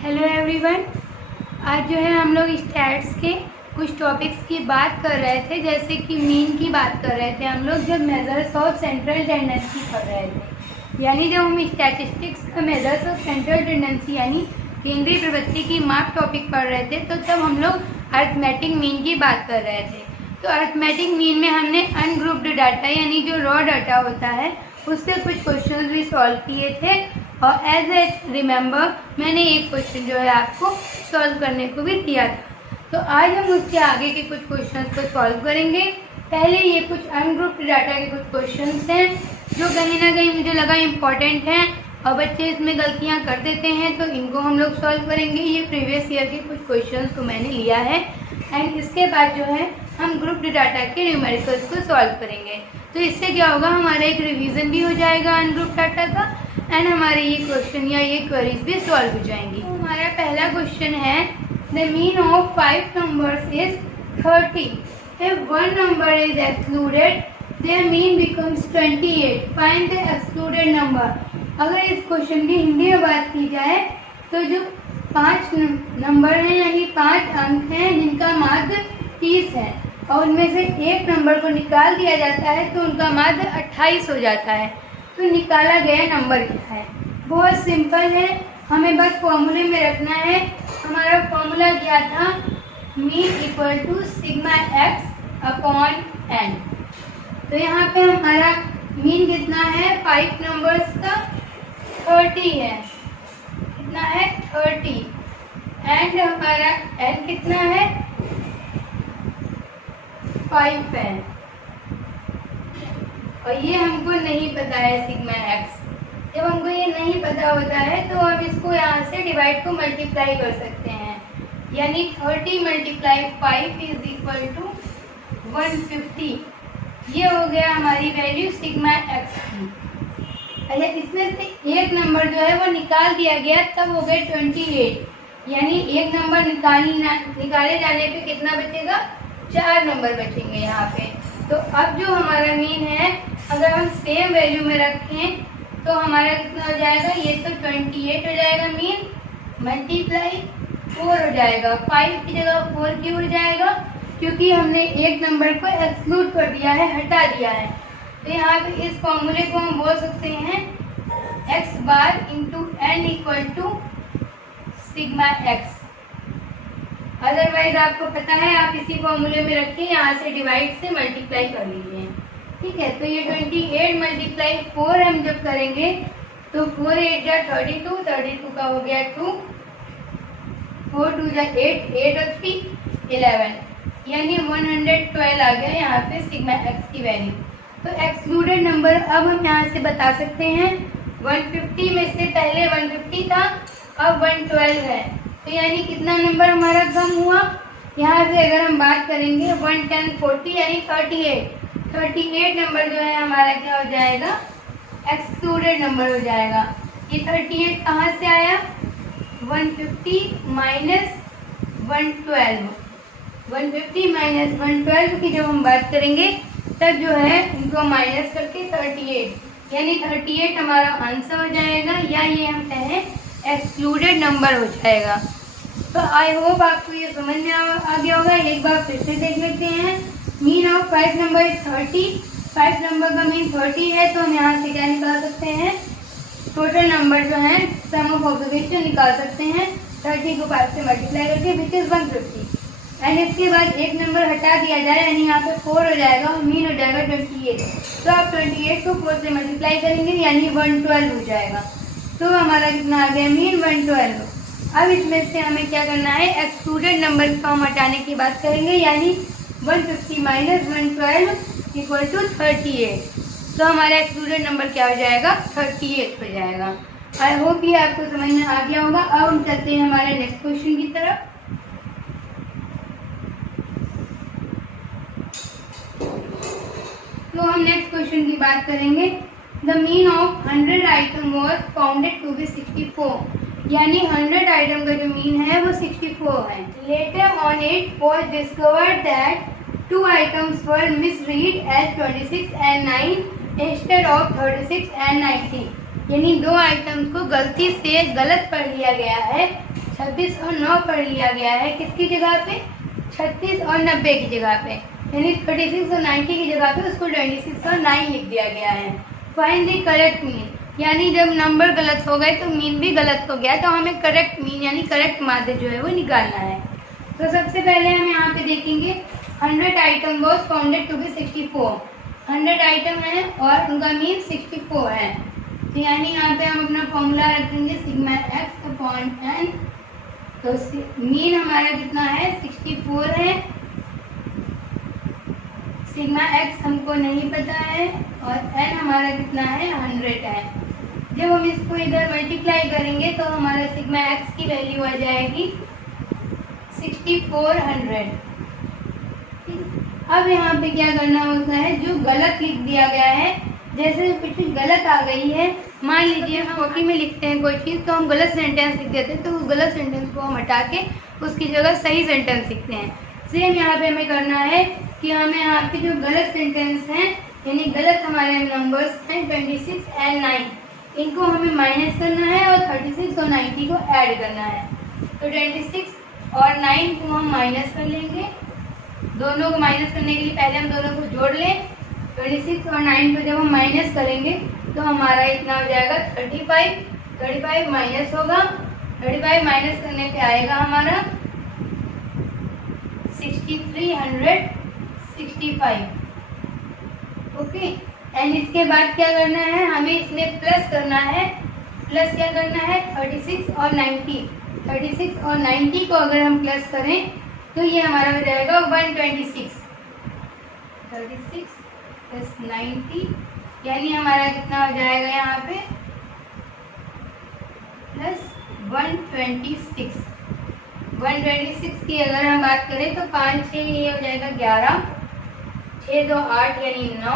Hello everyone. आज जो है हम लोग स्टैट्स के कुछ टॉपिक्स की बात कर रहे थे, जैसे कि मीन की बात कर रहे थे हम लोग जब मेजर्स ऑफ सेंट्रल टेंडेंसी कर रहे थे। यानी जब हम स्टैटिस्टिक्स का मेजर्स ऑफ सेंट्रल टेंडेंसी यानी केंद्रीय प्रवृत्ति की माप टॉपिक पढ़ रहे थे, तो तब हम लोग अरिथमेटिक मीन की बात कर रहे थे। तो अरिथमेटिक मीन में हमने अनग्रुप्ड डाटा यानी जो रॉ डाटा होता है उससे कुछ क्वेश्चन भी सॉल्व किए थे, और एज ए रिमेंबर मैंने एक क्वेश्चन जो है आपको सॉल्व करने को भी दिया था। तो आज हम उसके आगे के कुछ क्वेश्चंस को सॉल्व करेंगे। पहले ये कुछ अनग्रुप्ड डाटा के कुछ क्वेश्चंस हैं जो कहीं ना कहीं मुझे लगा इम्पॉर्टेंट हैं और बच्चे इसमें गलतियां कर देते हैं, तो इनको हम लोग सॉल्व करेंगे। ये प्रीवियस ईयर के कुछ क्वेश्चंस को मैंने लिया है एंड इसके बाद जो है हम ग्रुप्ड डाटा के न्यूमेरिकल्स को सॉल्व करेंगे। तो इससे क्या होगा, हमारा एक रिवीजन भी हो जाएगा अनग्रुप्ड डाटा का एंड हमारे ये क्वेश्चन या ये क्वेरीज भी सॉल्व हो जाएंगी। तो हमारा पहला क्वेश्चन है, the mean of 5 numbers is 30. If one number is excluded, their mean becomes 28. Find the excluded number. अगर इस क्वेश्चन की हिंदी में बात की जाए तो जो 5 नंबर हैं यानी 5 अंक हैं जिनका माध्य 30 है और उनमें से एक नंबर को निकाल दिया जाता है तो उनका माध्य 28 हो जाता है। तो निकाला गया नंबर क्या है? बहुत सिंपल है, हमें बस फॉर्मूले में रखना है। हमारा फॉर्मूला क्या था, mean equal to sigma X upon N. तो यहाँ पे हमारा मीन कितना है, 5 नंबर्स का 30 है। कितना है, 30 एंड हमारा एन कितना है, 5 है और ये हमको नहीं पता है सिग्मा एक्स। जब हमको ये नहीं पता होता है तो हम इसको यहाँ से डिवाइड को मल्टीप्लाई कर सकते हैं, यानी 30 मल्टीप्लाई 5 इज इक्वल टू 150। ये हो गया हमारी वैल्यू सिग्मा एक्स की। अच्छा, इसमें से एक नंबर जो है वो निकाल दिया गया, तब हो गए 28, यानी एक नंबर निकाले जाने पे कितना बचेगा, 4 नंबर बचेंगे यहाँ पे। तो अब जो हमारा मीन है अगर हम सेम वैल्यू में रखें तो हमारा कितना हो जाएगा, ये तो 28 हो जाएगा मीन, मल्टीप्लाई 4 हो जाएगा। 5 की जगह 4 क्यों हो जाएगा, क्योंकि हमने एक नंबर को एक्सक्लूड कर दिया है, हटा दिया है। तो यहाँ पे इस फॉर्मूले को हम बोल सकते हैं X bar into N equal to sigma X. Otherwise आपको पता है, आप इसी फॉर्मूले में रखिए, यहाँ से डिवाइड से मल्टीप्लाई कर लीजिए। ठीक है, तो ये 28 मल्टीप्लाई 4 हम जब करेंगे तो 4 8 जा 32, 32 का हो गया 2, 4 2 जा 8, 8 और 3 11, यानी 112 आ गया यहाँ पे सिग्मा एक्स की वैल्यू। तो एक्सक्लूडेड नंबर अब हम यहाँ से बता सकते हैं, 150 में से पहले 150 था, अब 112 है, तो यानी कितना नंबर हमारा कम हुआ। यहाँ से अगर हम बात करेंगे 110 40 यानी 38 नंबर जो है हमारा क्या हो जाएगा, एक्सक्लूडेड नंबर हो जाएगा। ये 38 कहाँ से आया, 150 माइनस 112, 150 माइनस 112 की जब हम बात करेंगे तब जो है इनको माइनस करके 38, यानी 38 हमारा आंसर हो जाएगा, या ये हम कहें एक्सक्लूडेड नंबर हो जाएगा। तो आई होप आपको ये समझ में आ गया होगा। एक बार फिर से देख लेते हैं, मीन ऑफ 5 नंबर 30, 5 नंबर का मीन 30 है, तो हम यहाँ से क्या निकाल सकते हैं, टोटल नंबर जो है सम ऑफ ऑब्जर्वेशन निकाल सकते हैं 30 को 5 से मल्टीप्लाई करके, विच इज 150 एंड इसके बाद एक नंबर हटा दिया जाए यानी यहाँ पे 4 हो जाएगा और मीन हो जाएगा 28। तो आप 28 को 4 से मल्टीप्लाई करेंगे यानी 112 हो जाएगा। तो हमारा कितना आ गया, मीन 112। अब इसमें से हमें क्या करना है, एक्सक्लूडेड नंबर को हम हटाने की बात करेंगे, यानी 150 माइनस 112 इक्वल टू 38। तो हमारा एक्सक्लूडेड नंबर क्या हो जाएगा, 38 हो जाएगा। आई होप ये आपको समझ में आ गया होगा। अब हम चलते हैं हमारे नेक्स्ट क्वेश्चन की तरफ। तो हम नेक्स्ट क्वेश्चन की बात करेंगे, the mean of 100 item was founded to be 64, यानी 100 आइटम का जो मीन है वो 64 है। Later on it was discovered that 2 items were misread as 26 and 9 instead of 36 and 19, यानी 2 आइटम्स को गलती से गलत पढ़ लिया गया है 26 और 9 पर लिया गया है, किसकी जगह पे? 36 और 90 की जगह पे, यानी 36 और 90 की जगह पे उसको 26 और 9 लिख दिया गया है। फाइंड द करेक्ट मीन, यानी जब नंबर गलत हो गए तो मीन भी गलत हो गया, तो हमें करेक्ट मीन यानी करेक्ट माध्य जो है वो निकालना है। तो सबसे पहले हम यहाँ पे देखेंगे 100 item was founded to be 64। 100 item है और उनका मीन 64 है, तो यानी यहाँ पे हम अपना फॉर्मूला रखेंगे सिग्मा एक्स अपॉन एन। तो मीन हमारा कितना है? 64 है। सिग्मा एक्स हमको नहीं पता है और एन हमारा कितना है? 100 है। जब हम इसको इधर मल्टीप्लाई करेंगे तो हमारा सिग्मा एक्स की वैल्यू आ जाएगी 6400। अब यहाँ पे क्या करना होता है, जो गलत लिख दिया गया है, जैसे कुछ गलत आ गई है, मान लीजिए हम कॉपी में लिखते हैं कोई चीज़ तो हम गलत सेंटेंस लिख देते हैं, तो उस गलत सेंटेंस को हम हटा के उसकी जगह सही सेंटेंस लिखते हैं। सेम यहाँ पे हमें करना है कि हमें यहाँ पे जो गलत सेंटेंस हैं, यानी गलत हमारे नंबर्स हैं 26 एंड 9, इनको हमें माइनस करना है और 36 और 90 को ऐड करना है। तो 26 और 9 को हम माइनस कर लेंगे। दोनों को माइनस करने के लिए पहले हम दोनों को जोड़ लें। 26 और 9 को जब हम माइनस करेंगे तो हमारा इतना हो जाएगा 35। 35 माइनस होगा, 35 माइनस करने पे आएगा हमारा 6365। ओके, एंड इसके बाद क्या करना है, हमें इसमें प्लस करना है। प्लस क्या करना है? 36 और 90। 36 और 90 को अगर हम प्लस करें तो ये हमारा हो जाएगा 126। 36 प्लस 90 यानी हमारा कितना हो जाएगा यहाँ पे? प्लस 126। 126 की अगर हम बात करें तो 5 6 ये हो जाएगा 11, 6 2 8 यानी 9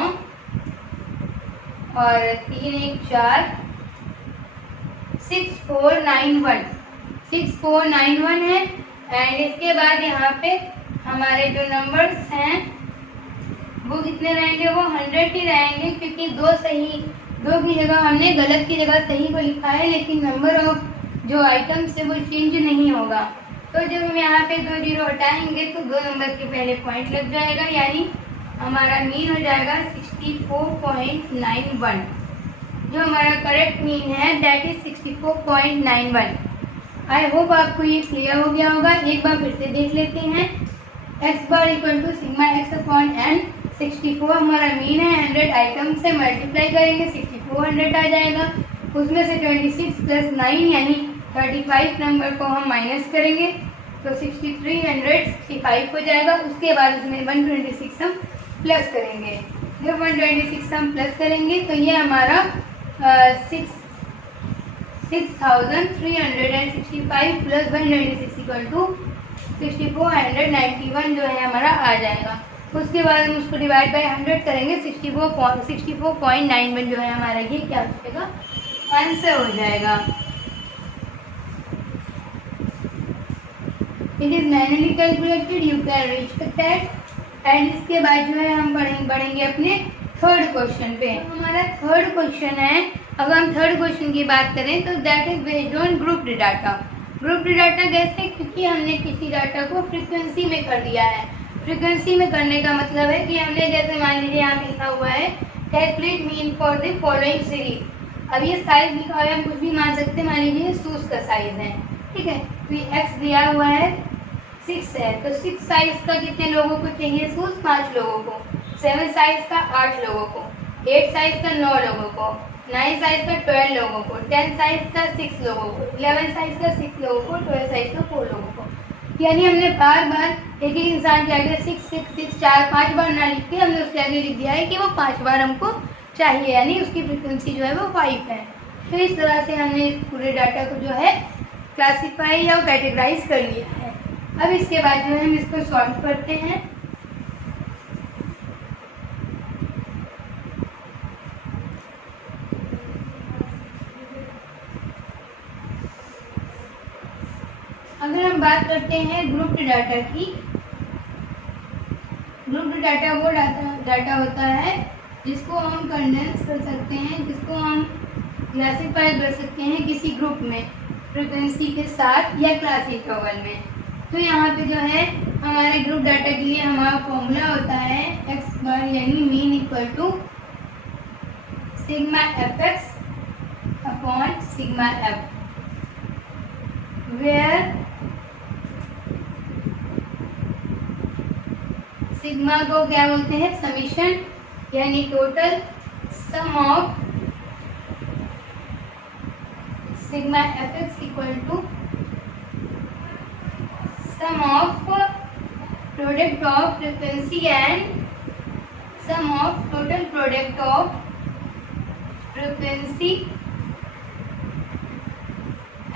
और 3 1 4, 6491। 6491 है। एंड इसके बाद यहाँ पे हमारे जो नंबर्स हैं वो कितने रहेंगे? वो 100 ही रहेंगे, क्योंकि दो की जगह हमने गलत की जगह सही को लिखा है, लेकिन नंबर ऑफ जो आइटम्स है वो चेंज नहीं होगा। तो जब हम यहाँ पे 2 जीरो हटाएंगे तो 2 नंबर के पहले पॉइंट लग जाएगा, यानी हमारा मीन हो जाएगा 64.91। जो हमारा करेक्ट मीन है दैट इज 64.91। आई होप आपको ये क्लियर हो गया होगा। एक बार फिर से देख लेते हैं। X bar equal to sigma X upon N. 64 हमारा मीन है, 100 आइटम से मल्टीप्लाई करेंगे 6400 आ जाएगा। उसमें से 26 प्लस 9 यानी 35 नंबर को हम माइनस करेंगे तो 6365 हो जाएगा। उसके बाद उसमें 126 हम प्लस करेंगे। जब 126 हम प्लस करेंगे तो ये हमारा 6365 प्लस 126 इक्वल टू 6491 जो है हमारा आ जाएगा। उसके बाद हम उसको डिवाइड बाय 100 करेंगे, 64.91 जो है हमारा ये क्या हो जाएगा? आंसर हो जाएगा। It is manually calculated, you can reach that. And इसके बाद जो है हम बढ़ेंगे अपने थर्ड क्वेश्चन पे। हमारा थर्ड क्वेश्चन है, अगर हम थर्ड क्वेश्चन की बात करें तो that is based on grouped data. Grouped data कैसे? क्योंकि हमने किसी डाटा को फ्रीक्वेंसी में कर दिया है। फ्रीक्वेंसी में करने का मतलब है कि हमने जैसे मान लीजिए यहाँ लिखा हुआ है calculate mean for the following series. अब ये साइज लिखा हुआ है, हम कुछ भी मान सकते हैं। मान लीजिए शूज का साइज है, ठीक है, तो ये एक्स दिया हुआ है 6 है, तो 6 साइज का कितने लोगों को चाहिए शूज? 5 लोगों को। 7 साइज का 8 लोगों को। 8 साइज का 9 लोगों को। 9 साइज का 12 लोगों को। 10 साइज का 6 लोगों को। 11 साइज का 6 लोगों को। 12 साइज का 4 लोगों को। यानी हमने बार बार एक ही इंसान के आगे 6 6 6 4 5 बार ना लिख के हमने उसके आगे लिख दिया है कि वो 5 बार हमको चाहिए, यानी उसकी फ्रिक्वेंसी जो है वो 5 है। तो इस तरह से हमने पूरे डाटा को जो है क्लासीफाई या कैटेगराइज कर लिया है। अब इसके बाद जो है हम इसको सॉल्व करते हैं। अगर हम बात करते हैं ग्रुप्ड डाटा की, ग्रुप्ड डाटा वो डाटा होता है जिसको हम कंडेंस कर सकते हैं, जिसको हम क्लासीफाई कर सकते हैं किसी ग्रुप में। फ्रीक्वेंसी के साथ या क्लास इंटरवल में। तो यहाँ पे जो है हमारे ग्रुप डाटा के लिए हमारा फॉर्मूला होता है एक्स बार यानी mean equal to sigma F X upon sigma F, where sigma को क्या बोलते हैं, समीशन यानी total sum of sigma F X equal to sum of product of frequency and sum of total product of frequency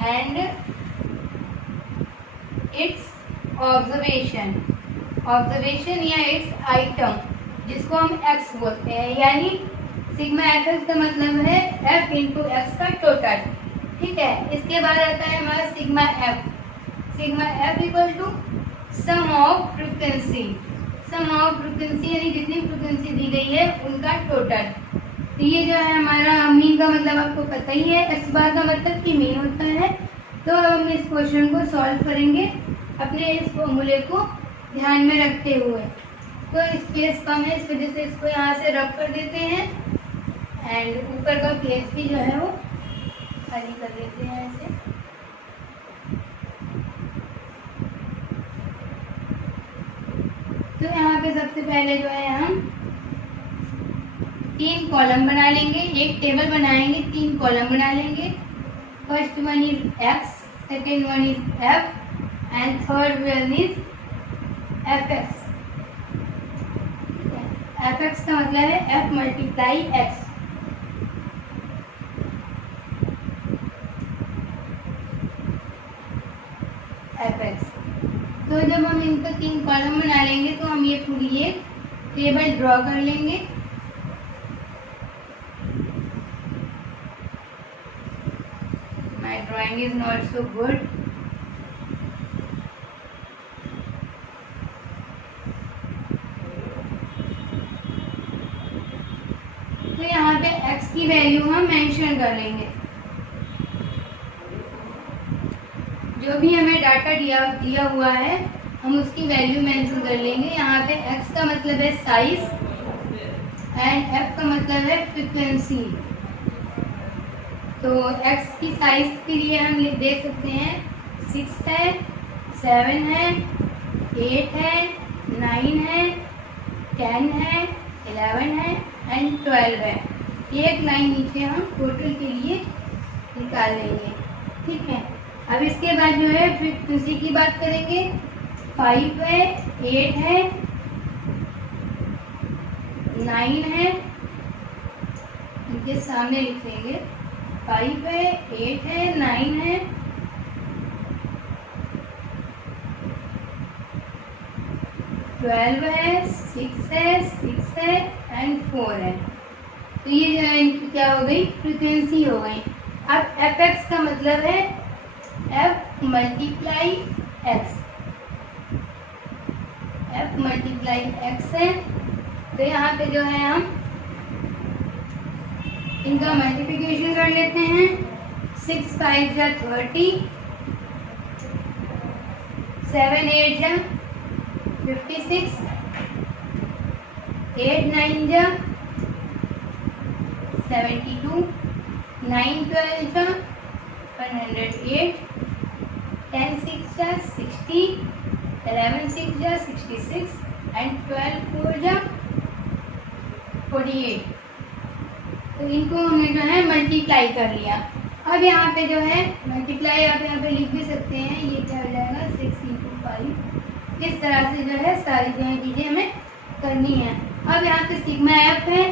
and its observation या its item जिसको हम x बोलते हैं, यानी सिग्मा एफ एक्स का मतलब है f इंटू एक्स का टोटल। ठीक है, इसके बाद आता है हमारा sigma F equal to sum of frequency यानी जितनी फ्रीक्वेंसी दी गई है उनका टोटल। तो ये जो है हमारा मीन का मतलब आपको पता ही है, एक्स बार का मतलब कि मीन होता है। तो अब हम इस क्वेश्चन को सॉल्व करेंगे अपने इस फॉर्मूले को ध्यान में रखते हुए। तो स्पेस कम है, इस वजह से इसको यहाँ से रब कर देते हैं एंड ऊपर का पेज भी जो है वो खाली कर देते हैं ऐसे। तो यहाँ पे सबसे पहले जो है हम 3 कॉलम बना लेंगे, एक टेबल बनाएंगे, 3 कॉलम बना लेंगे। First one is x, second one is F and third one is F x. F x का मतलब है F multiply x. F x. तो जब हम इनका 3 कॉलम बना लेंगे तो हम ये पूरी एक टेबल ड्रॉ कर लेंगे। My drawing is not so good. तो यहाँ पे x की वैल्यू हम मेंशन कर लेंगे। जो भी हमें डाटा दिया हुआ है हम उसकी वैल्यू मेंशन कर लेंगे। यहाँ पे x का मतलब है साइज एंड f का मतलब है फ्रीक्वेंसी। तो x की साइज के लिए हम देख सकते हैं 6 है, 7 है, 8 है, 9 है, 10 है, 11 है एंड 12 है। एक लाइन नीचे हम टोटल के लिए निकाल लेंगे। ठीक है, अब इसके बाद जो है फ्रीक्वेंसी की बात करेंगे। 5 है, 8 है, 9 है, इनके सामने लिख लेंगे। 5 है, 8 है, 9 है, 12 है, 6 है एंड 4 है। तो ये जो है इनकी क्या हो गई, फ्रीक्वेंसी हो गई। अब एफ एक्स का मतलब है F multiply x. F multiply x है। तो यहाँ पे जो है हम इनका मल्टीप्लिकेशन कर लेते हैं। 6 5 जा 30, 7 8 जा 56, 8 9 जा 72, 9 12 जा 108, 10 6 जा 60, 11 6 जा 66 एंड 12 4 जा 48। तो इनको हमने जो है मल्टीप्लाई कर लिया। अब यहाँ पे जो है मल्टीप्लाई आप यहाँ पे लिख भी सकते हैं। ये क्या हो जाएगा 6 × 5। इस तरह से जो है सारी जो है चीज़ें हमें करनी है। अब यहाँ पे सिग्मा एफ है,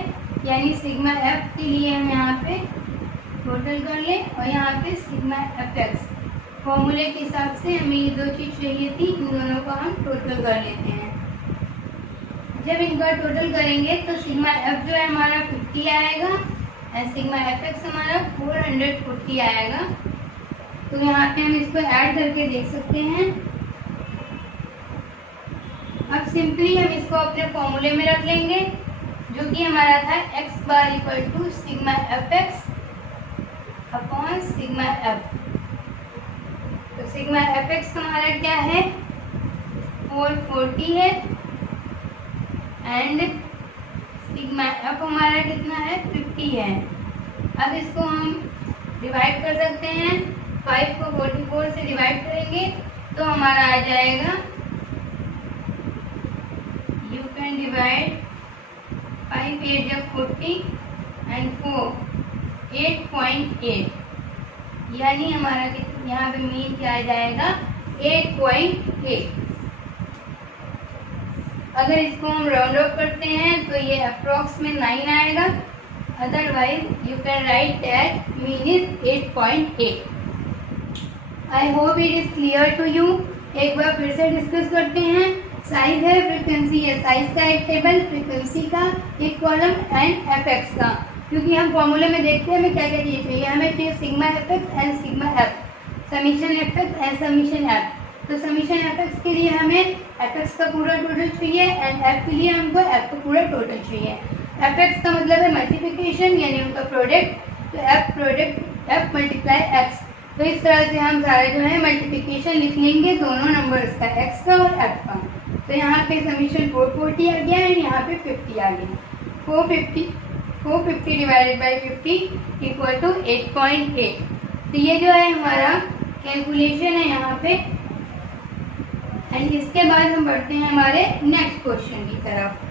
यानी सिग्मा एफ के लिए हम यहाँ पे टोटल कर लें और यहाँ पे सिग्मा एफ एक्स। फॉर्मूले के हिसाब से हमें ये 2 चीज़ चाहिए थी, इन दोनों को हम टोटल कर लेते हैं। जब इनका टोटल करेंगे तो सिग्मा एफ जो है हमारा 50 आएगा एंड सिग्मा एफ एक्स हमारा 440 आएगा। तो यहाँ पे हम इसको ऐड करके देख सकते हैं। अब सिंपली हम इसको अपने फॉर्मूले में रख लेंगे, जो कि हमारा था X bar equal to sigma F X upon sigma F. तो सिग्मा एफ एक्स हमारा क्या है 440 है एंड सिग्मा एफ हमारा कितना है 50 है। अब इसको हम डिवाइड कर सकते हैं, 5 को 44 से डिवाइड करेंगे तो हमारा आ जाएगा, यू कैन डिवाइड 5 8 या 40 एंड 4 8.8, यानी हमारा यहाँ पे मीन क्या आ जाएगा 8.8। अगर इसको हम राउंड ऑफ करते हैं तो ये अप्रोक्स में 9 आएगा, otherwise you can write that mean is 8.8। I hope it is clear to you. एक बार फिर से डिस्कस करते हैं। साइज है, फ्रीक्वेंसी है, साइज का एक टेबल, फ्रीक्वेंसी का एक कॉलम एंड एफ एक्स का, क्योंकि हम फॉर्मूले में देखते हैं हमें क्या क्या चाहिए। हमें चाहिए sigma F x and sigma F, summation F x and summation F. तो समीशन एफ एक्स के लिए हमें एफ एक्स का पूरा टोटल चाहिए एंड एफ के लिए हमको एफ का पूरा टोटल चाहिए। एफ एक्स का मतलब है मल्टीप्लिकेशन यानी उनका प्रोडक्ट, तो F product F multiply x. तो इस तरह से हम सारे जो है मल्टीप्लिकेशन लिख लेंगे दोनों नंबर्स का, एक्स का और एफ का। तो यहाँ पे समीशन 440 आ गया एंड यहाँ पे 50 आ गया। 450 डिवाइडेड बाई 50 इक्वल टू 8.8। तो ये जो है हमारा कैलकुलेशन है यहाँ पे। एंड इसके बाद हम बढ़ते हैं हमारे नेक्स्ट क्वेश्चन की तरफ।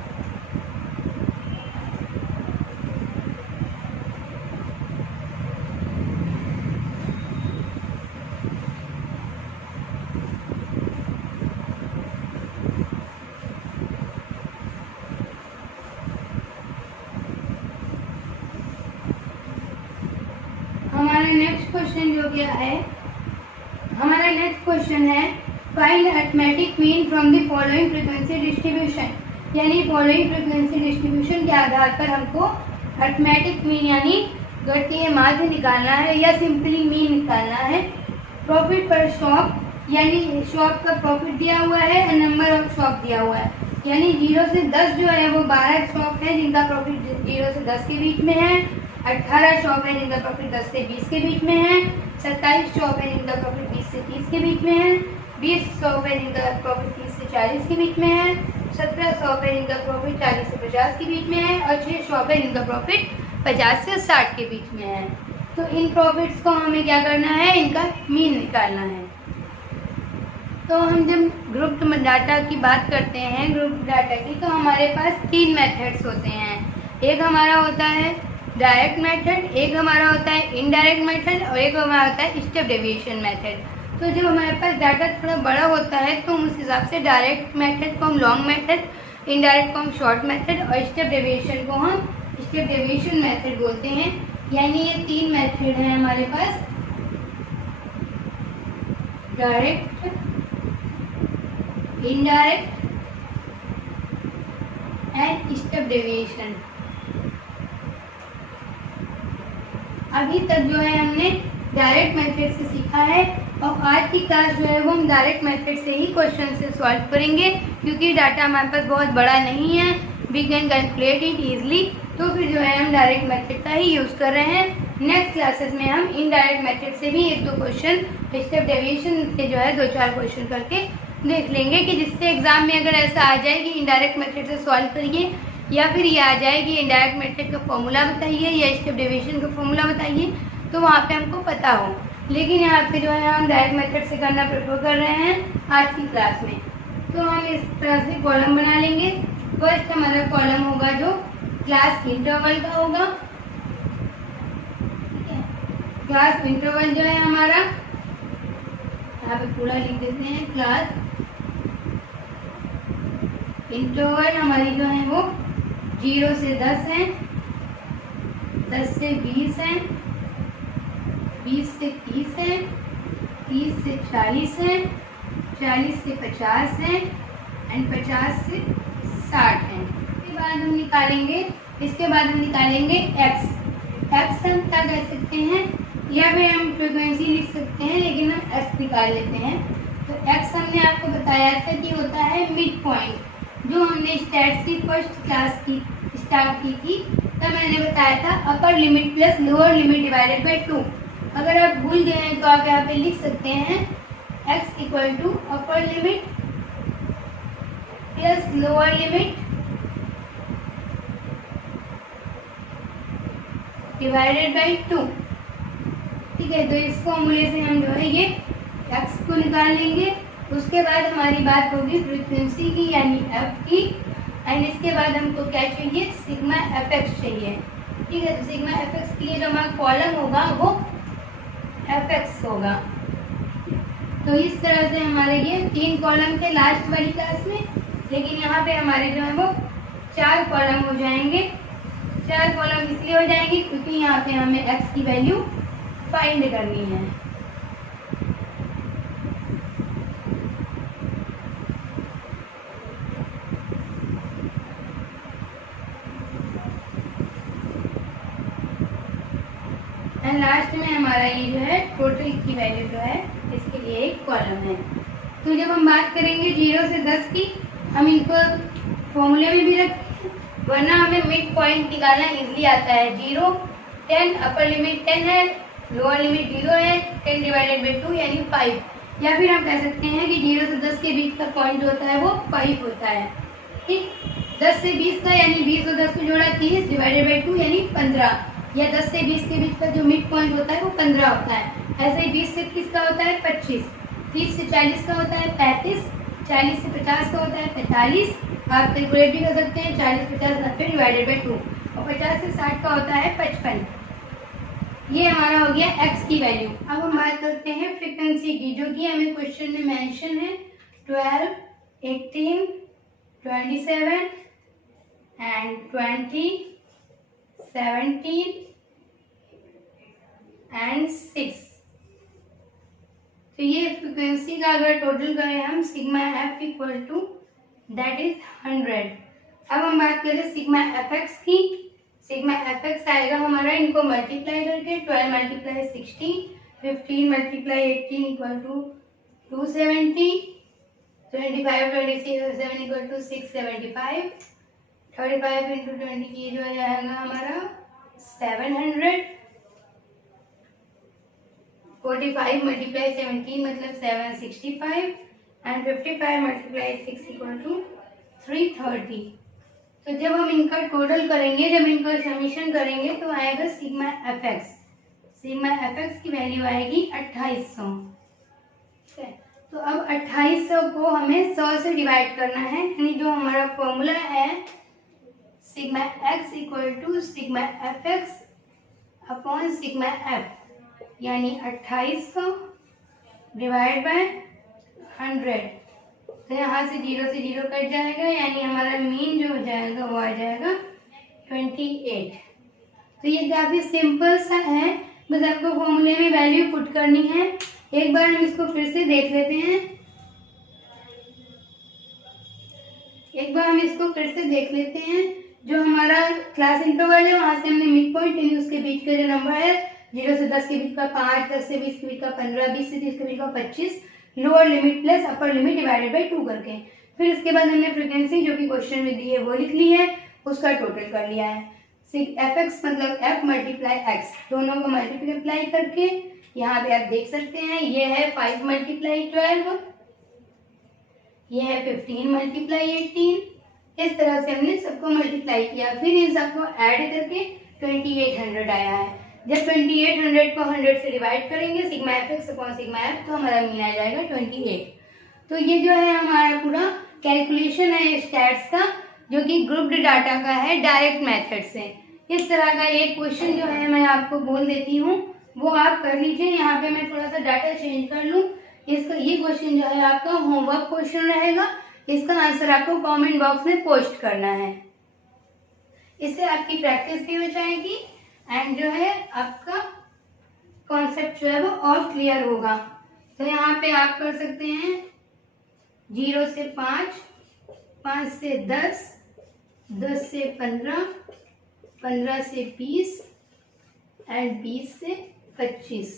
हमारा नेक्स्ट क्वेश्चन जो क्या है, हमारा नेक्स्ट क्वेश्चन है find arithmetic mean from the following frequency distribution. यानी फॉलोइंग फ्रीक्वेंसी डिस्ट्रीब्यूशन के आधार पर हमको अरिथमेटिक मीन यानी गणितीय माध्य निकालना है या सिंपली मीन निकालना है। प्रॉफिट पर शॉप, यानी शॉप का प्रॉफिट दिया हुआ है और नंबर ऑफ शॉप दिया हुआ है। यानी 0 से 10 जो है वो 12 शॉप है जिनका प्रॉफिट 0 से 10 के बीच में है। 18 शॉप है जिनका प्रॉफिट 10 से 20 के बीच में है। 27 शॉप है जिनका प्रॉफिट 20 से 30 के बीच में है। 20 शॉप है जिनका प्रॉफिट 30 से 40 के बीच में है। 17 शॉप है जिनका प्रॉफिट 40 से 50 के बीच में है और 6 शॉप है जिनका प्रॉफिट 50 से 60 के बीच में है। तो इन प्रॉफिट्स को हमें क्या करना है, इनका मीन निकालना है। तो हम जब ग्रुप डाटा की बात करते हैं, ग्रुप डाटा की, तो हमारे पास 3 मेथड्स होते हैं। एक हमारा होता है डायरेक्ट मेथड, एक हमारा होता है इनडायरेक्ट मेथड और एक हमारा होता है स्टेप डेविएशन मेथड। तो जब हमारे पास डाटा थोड़ा बड़ा होता है तो उस हिसाब से डायरेक्ट मेथड को हम लॉन्ग मेथड, इनडायरेक्ट को हम शॉर्ट मेथड और स्टेप डेविएशन को हम स्टेप डेविएशन मेथड बोलते हैं। यानी ये 3 मेथड हैं हमारे पास, direct, indirect and step deviation. अभी तक जो है हमने डायरेक्ट मेथड से सीखा है और आज की क्लास जो है वो हम डायरेक्ट मेथड से ही क्वेश्चन से सॉल्व करेंगे, क्योंकि डाटा हमारे पास बहुत बड़ा नहीं है, we can calculate it easily. तो फिर जो है हम डायरेक्ट मेथड का ही यूज़ कर रहे हैं। नेक्स्ट क्लासेस में हम इनडायरेक्ट मेथड से भी 1-2 क्वेश्चन, स्टेप डेविएशन से जो है 2-4 क्वेश्चन करके देख लेंगे, कि जिससे एग्जाम में अगर ऐसा आ जाए कि इनडायरेक्ट मेथड से सॉल्व करिए या फिर ये आ जाए कि इनडायरेक्ट मेथड का फॉर्मूला बताइए या स्टेप डेविएशन का फॉर्मूला बताइए, तो वहाँ पे हमको पता हो। लेकिन यहाँ पे जो है हम डायरेक्ट मेथड से करना प्रेफर कर रहे हैं आज की क्लास में। तो हम इस तरह से कॉलम बना लेंगे। फर्स्ट हमारा कॉलम होगा जो क्लास इंटरवल का होगा। क्लास इंटरवल जो है हमारा, यहाँ पे पूरा लिख देते हैं, क्लास इंटरवल हमारी जो है वो 0 से 10 है, 10 से 20 है, 20 से 30 है, 30 से 40 है, 40 से 50 है एंड 50 से 60 है। इसके बाद हम निकालेंगे x। x हम क्या कर सकते हैं, या फिर हम फ्रीक्वेंसी लिख सकते हैं, लेकिन हम x निकाल लेते हैं। तो x हमने आपको बताया था कि होता है मिड पॉइंट। जो हमने स्टैट्स की फर्स्ट क्लास की स्टार्ट की थी तब मैंने बताया था अपर limit plus lower limit divided by 2। अगर आप भूल गए हैं तो आप यहाँ पे लिख सकते हैं equal to upper limit plus lower limit divided by 2। ठीक है, तो इस फॉर्मूले से हम जो है ये x को निकाल लेंगे। उसके बाद हमारी बात होगी फ्रीक्वेंसी की यानी f की, एंड इसके बाद हमको क्या चाहिए, सिग्मा fx चाहिए। ठीक है, तो सिग्मा fx के लिए जो हमारा कॉलम होगा वो fx होगा। तो इस तरह से हमारे ये 3 कॉलम थे लास्ट वाली क्लास में, लेकिन यहाँ पे हमारे जो है वो 4 कॉलम हो जाएंगे। 4 कॉलम इसलिए हो जाएंगे क्योंकि यहाँ पे हमें x की वैल्यू फाइंड करनी है। एंड लास्ट में हमारा ये जो है टोटल की वैल्यू जो है इसके लिए एक कॉलम है। तो जब हम बात करेंगे 0 से 10 की, हम इनको फॉर्मूले में भी रखें, वरना हमें मिड पॉइंट निकालना इजीली आता है। 0 10, अपर लिमिट 10 है, लोअर लिमिट 0 है, 10 डिवाइडेड बाई 2 यानी 5, या फिर हम कह सकते हैं कि 0 से 10 के बीच का पॉइंट जो होता है वो 5 होता है। ठीक, 10 से 20 का यानी 20 और 10 को जोड़ा 30 डिवाइडेड बाई 2 यानी 15, या 10 से 20 के बीच का जो मिड पॉइंट होता है वो 15 होता है। ऐसे ही 20 से 30 का होता है 25, 30 से 40 का होता है 35, 40 से 50 का होता है 45, आप कैलकुलेट भी कर सकते हैं, 40 50 90 डिवाइडेड बाई 2, और 50 से 60 का होता है 55। ये हमारा हो गया x की वैल्यू। अब हम बात करते हैं फ्रीक्वेंसी की, जो कि हमें क्वेश्चन में मेंशन है 12, 18, 27 एंड 20, 17 एंड 6। तो ये फ्रीक्वेंसी का अगर टोटल करें हम, sigma F equal to that is 100। अब हम बात करें सिग्मा एफ एक्स की। सिग्मा एफ एक्स आएगा हमारा, इनको मल्टीप्लाई करके 12 multiply 60, 15 multiply 18 equal to 270, 25 26 7 equal to 675, 35 into 20 ये जो आ जाएगा हमारा 700, 45 मल्टीप्लाई 17 मतलब 765, एंड 55 मल्टीप्लाई 6 इक्वल टू 330। तो जब हम इनका टोटल करेंगे, जब इनका समीशन करेंगे तो आएगा sigma F x. Sigma F X की वैल्यू आएगी 2800। तो अब 2800 को हमें 100 से डिवाइड करना है, यानी जो हमारा फॉर्मूला है sigma X equal to sigma F X upon sigma F, यानी 2800 डिवाइड बाय 100। तो यहाँ से 0 से 0 कट जाएगा, यानी हमारा मीन जो हो जाएगा वो आ जाएगा 28। तो ये काफ़ी सिंपल सा है, बस आपको फॉर्मूले में वैल्यू पुट करनी है। एक बार हम इसको फिर से देख लेते हैं, जो हमारा क्लास इंटरवल है वहां से हमने मिड पॉइंट यानी उसके बीच का जो नंबर है 0 से 10 के बीच का 5, 10 से 20 के बीच का 15, 20 से 30 के बीच का 25, lower limit plus upper limit divided by 2 करके, फिर इसके बाद हमने फ्रीक्वेंसी जो कि क्वेश्चन में दी है वो लिख ली है, उसका टोटल कर लिया है। एफ एक्स मतलब एफ मल्टीप्लाई एक्स, दोनों को मल्टीप्लाई करके यहाँ पे आप देख सकते हैं ये है 5 मल्टीप्लाई 12, ये है 15 मल्टीप्लाई 18। इस तरह से हमने सबको मल्टीप्लाई किया, फिर इन सबको ऐड करके 2800 आया है। जब 2800 को 100 से डिवाइड करेंगे sigma F X upon sigma F, तो हमारा मीन आ जाएगा 28। तो ये जो है हमारा पूरा कैलकुलेशन है स्टैट्स का, जो कि ग्रुप्ड डाटा का है डायरेक्ट मेथड से। इस तरह का एक क्वेश्चन जो है मैं आपको बोल देती हूँ, वो आप कर लीजिए। यहाँ पे मैं थोड़ा सा डाटा चेंज कर लूँ। इसका ये क्वेश्चन जो है आपका होमवर्क क्वेश्चन रहेगा, इसका आंसर आपको कमेंट बॉक्स में पोस्ट करना है। इससे आपकी प्रैक्टिस भी हो जाएगी एंड जो है आपका कॉन्सेप्ट जो है वो और क्लियर होगा। तो यहाँ पे आप कर सकते हैं 0 से 5, 5 से 10, 10 से 15, 15 से 20 एंड 20 से 25।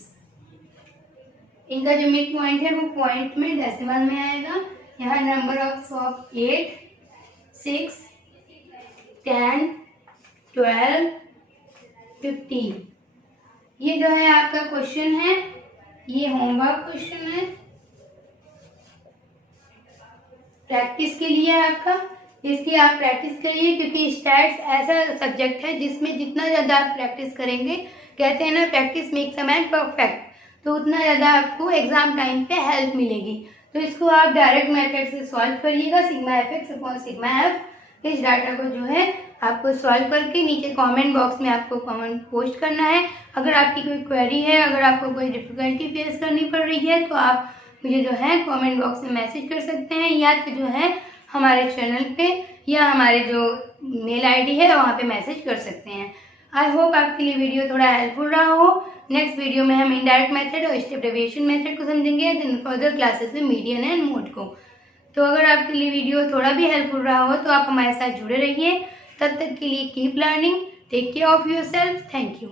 इनका जो मिड पॉइंट है वो पॉइंट में डेसिमल में आएगा। यहाँ नंबर ऑफ 8, 6, 10, 12, 15। ये जो है आपका क्वेश्चन है, ये होमवर्क क्वेश्चन है। प्रैक्टिस के लिए आपका, इसकी आप प्रैक्टिस करिए, क्योंकि स्टैट्स ऐसा सब्जेक्ट है जिसमें जितना ज़्यादा आप प्रैक्टिस करेंगे, कहते हैं ना practice makes a man perfect, तो उतना ज़्यादा आपको एग्जाम टाइम पे हेल्प मिलेगी। तो इसको आप डायरेक्ट मेथड से सॉल्व करिएगा, sigma F X upon sigma F. इस डाटा को जो है आपको सॉल्व करके नीचे कमेंट बॉक्स में आपको कमेंट पोस्ट करना है। अगर आपकी कोई क्वेरी है, अगर आपको कोई डिफिकल्टी फेस करनी पड़ रही है, तो आप मुझे जो है कमेंट बॉक्स में मैसेज कर सकते हैं, या तो जो है हमारे चैनल पे या हमारे जो मेल आईडी है वहाँ पे मैसेज कर सकते हैं। आई होप आपके लिए वीडियो थोड़ा हेल्पफुल रहा हो। नेक्स्ट वीडियो में हम इनडायरेक्ट मेथड और स्टेप डेविएशन मेथड को समझेंगे, देन फर्दर क्लासेस में मीडियन एंड मोड को। तो अगर आपके लिए वीडियो थोड़ा भी हेल्पफुल रहा हो तो आप हमारे साथ जुड़े रहिए। तब तक के लिए keep learning, take care of yourself, thank you.